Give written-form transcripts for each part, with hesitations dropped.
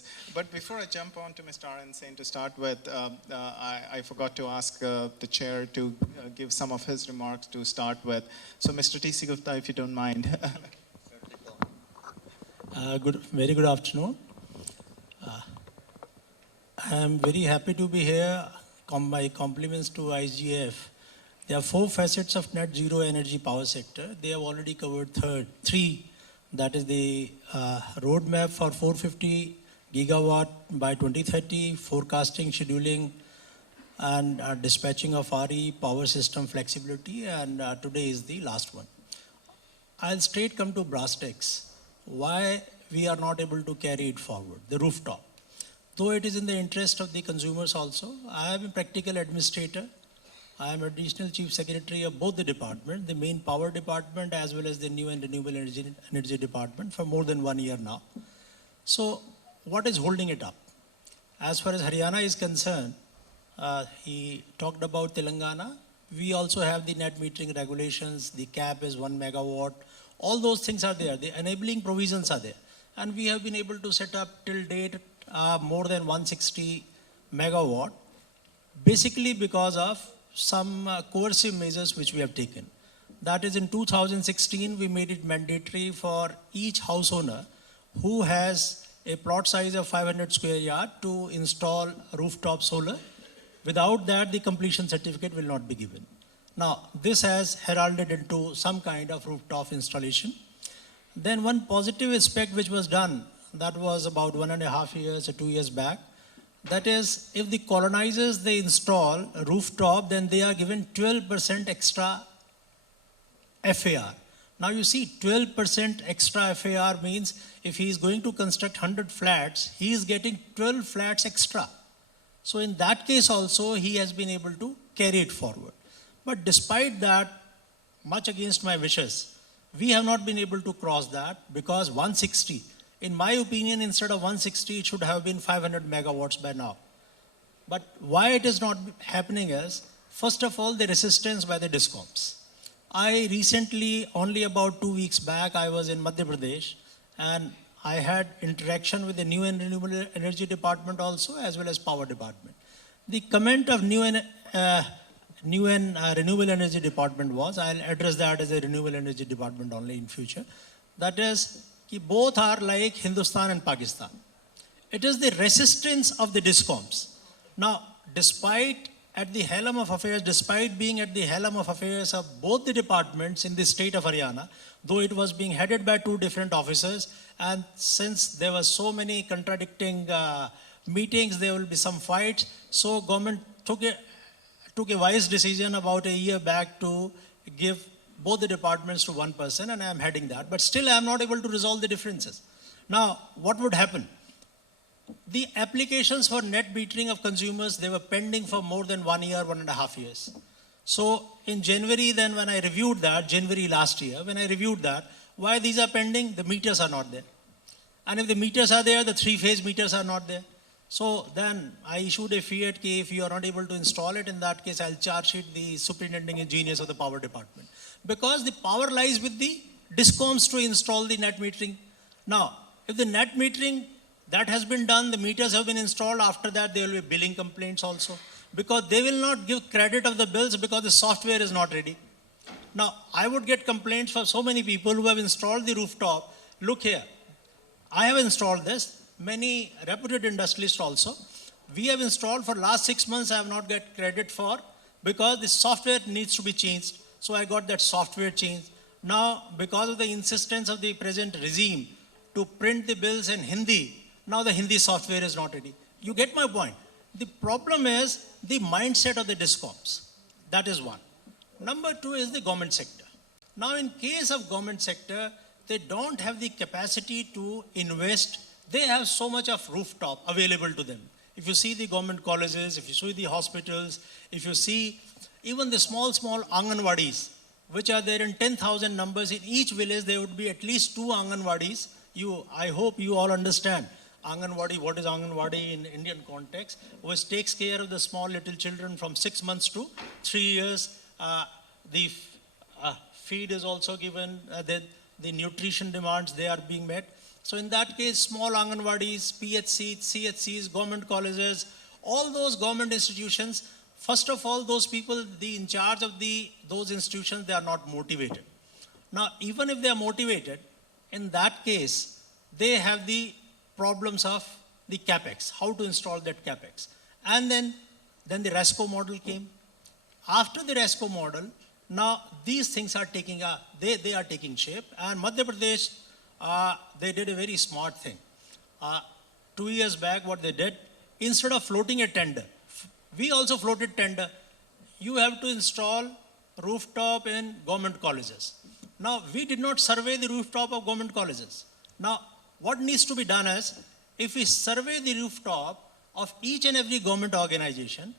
this. But before I jump on to Mr. R. N. Sen to start with, I forgot to ask the chair to give some of his remarks to start with. So Mr. T.C. Gupta, if you don't mind. Very good afternoon. I am very happy to be here. My compliments to ISGF. There are 4 facets of net zero energy power sector. They have already covered 3. That is the roadmap for 450 gigawatt by 2030, forecasting, scheduling, and dispatching of RE, power system flexibility, and today is the last one. I'll straight come to brass tacks. Why we are not able to carry it forward, the rooftop. Though it is in the interest of the consumers also, I am a practical administrator. I am additional chief secretary of both the department, the main power department as well as the new and renewable energy department for more than 1 year now. So what is holding it up? As far as Haryana is concerned, he talked about Telangana. We also have the net metering regulations. The cap is 1 megawatt. All those things are there. The enabling provisions are there. And we have been able to set up till date more than 160 megawatt, basically because of some coercive measures which we have taken. That is, in 2016, we made it mandatory for each house owner who has a plot size of 500 square yard to install rooftop solar. Without that, the completion certificate will not be given. Now, this has heralded into some kind of rooftop installation. Then one positive aspect which was done, that was about 1.5 years or 2 years back. That is, if the colonizers, they install a rooftop, then they are given 12% extra FAR. Now you see, 12% extra FAR means if he is going to construct 100 flats, he is getting 12 flats extra. So in that case also, he has been able to carry it forward. But despite that, much against my wishes, we have not been able to cross that because 160, in my opinion, instead of 160, it should have been 500 megawatts by now. But why it is not happening is, first of all, the resistance by the DISCOMs. I recently, only about 2 weeks back, I was in Madhya Pradesh, and I had interaction with the new and renewable energy department also, as well as power department. The comment of new and renewable energy department was, I'll address that as a renewable energy department only in future, that is, both are like Hindustan and Pakistan. It is the resistance of the DISCOMs. Now, despite at the helm of affairs, despite being at the helm of affairs of both the departments in the state of Haryana, though it was being headed by 2 different officers, and since there were so many contradicting meetings, there will be some fights. So government took a wise decision about a year back to give both the departments to one person, and I am heading that. But still, I am not able to resolve the differences. Now, what would happen? The applications for net metering of consumers, they were pending for more than 1 year, 1.5 years. So in January, then when I reviewed that, January last year, when I reviewed that, why these are pending? The meters are not there. And if the meters are there, the 3-phase meters are not there. So then I issued a fiat key. If you are not able to install it, in that case, I'll charge sheet the superintending engineers of the power department. Because the power lies with the DISCOMs to install the net metering. Now, if the net metering, that has been done, the meters have been installed, after that there will be billing complaints also. Because they will not give credit of the bills because the software is not ready. Now, I would get complaints from so many people who have installed the rooftop. Look here, I have installed this. Many reputed industrialists also. We have installed for last 6 months, I have not got credit for, because the software needs to be changed. So I got that software changed. Now, because of the insistence of the present regime to print the bills in Hindi, now the Hindi software is not ready. You get my point. The problem is the mindset of the DISCOMs. That is one. Number 2 is the government sector. Now, in case of government sector, they don't have the capacity to invest. They have so much of rooftop available to them. If you see the government colleges, if you see the hospitals, if you see even the small Anganwadis, which are there in 10,000 numbers, in each village there would be at least 2 Anganwadis. I hope you all understand Anganwadi, what is Anganwadi in Indian context, which takes care of the small little children from 6 months to 3 years. The feed is also given, the nutrition demands, they are being met. So in that case, small Anganwadis, PHCs, CHCs, government colleges, all those government institutions, first of all, those people, the in charge of those institutions, they are not motivated. Now, even if they are motivated, in that case, they have the problems of the capex, how to install that capex. And then the RESCO model came. After the RESCO model, now these things are taking they are taking shape. And Madhya Pradesh, they did a very smart thing. 2 years back, what they did, instead of floating a tender, we also floated tender. You have to install rooftop in government colleges. Now, we did not survey the rooftop of government colleges. Now, what needs to be done is, if we survey the rooftop of each and every government organization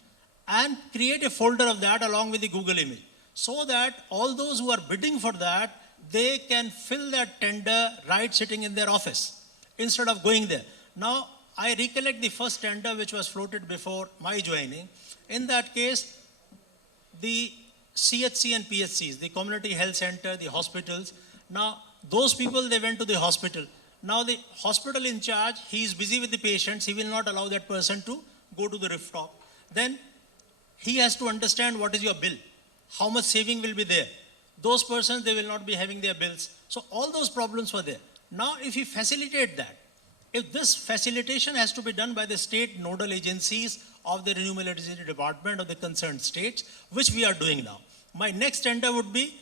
and create a folder of that along with the Google image, so that all those who are bidding for that, they can fill that tender right sitting in their office instead of going there. Now, I recollect the first tender which was floated before my joining. In that case, the CHC and PHCs, the community health center, the hospitals. Now, those people, they went to the hospital. Now, the hospital in charge, he is busy with the patients. He will not allow that person to go to the rooftop. Then, he has to understand what is your bill, how much saving will be there. Those persons, they will not be having their bills. So, all those problems were there. Now, if you facilitate that, if this facilitation has to be done by the state nodal agencies of the renewable electricity department of the concerned states, which we are doing now. My next tender would be,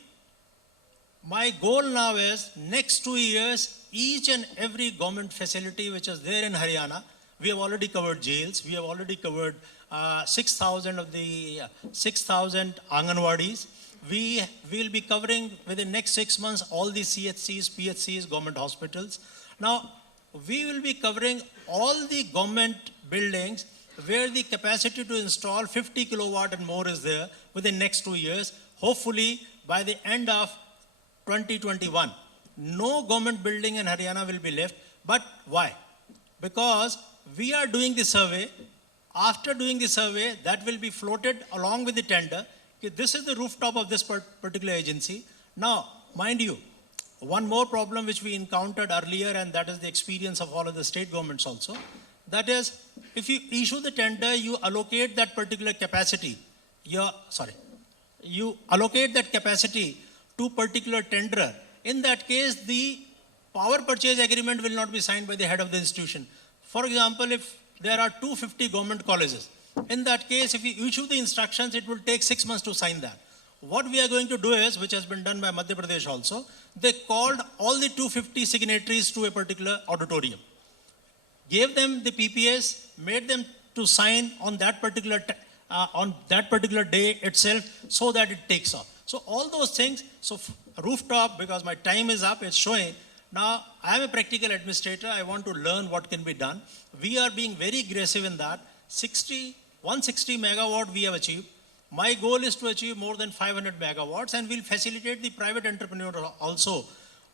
my goal now is next 2 years, each and every government facility which is there in Haryana, we have already covered jails, we have already covered 6,000 of the 6,000 Anganwadis. We will be covering within next 6 months all the CHCs, PHCs, government hospitals. Now, we will be covering all the government buildings where the capacity to install 50 kilowatt and more is there within next 2 years. Hopefully, by the end of 2021, no government building in Haryana will be left. But why? Because we are doing the survey. After doing the survey, that will be floated along with the tender. Okay, this is the rooftop of this particular agency. Now, mind you, one more problem which we encountered earlier, and that is the experience of all of the state governments also. That is, if you issue the tender, you allocate that particular capacity. You allocate that capacity to particular tenderer. In that case, the power purchase agreement will not be signed by the head of the institution. For example, if there are 250 government colleges, in that case, if you issue the instructions, it will take 6 months to sign that. What we are going to do is, which has been done by Madhya Pradesh also, they called all the 250 signatories to a particular auditorium, gave them the PPAs, made them to sign on that particular day itself, so that it takes off. So all those things. So rooftop, because my time is up, it's showing. Now I am a practical administrator. I want to learn what can be done. We are being very aggressive in that. 160 megawatt we have achieved. My goal is to achieve more than 500 megawatts, and we'll facilitate the private entrepreneur also.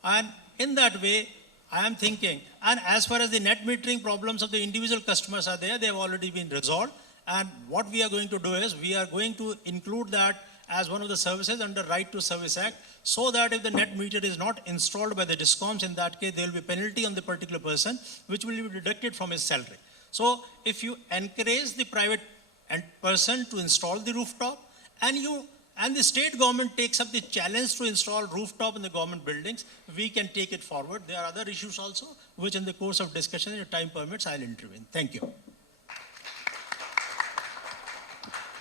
And in that way, I am thinking, and as far as the net metering problems of the individual customers are there, they have already been resolved. And what we are going to do is, we are going to include that as one of the services under Right to Service Act, so that if the net meter is not installed by the DISCOMs, in that case, there will be penalty on the particular person, which will be deducted from his salary. So if you encourage the private person to install the rooftop, and the state government takes up the challenge to install rooftop in the government buildings, we can take it forward. There are other issues also, which in the course of discussion, if time permits, I'll intervene. Thank you.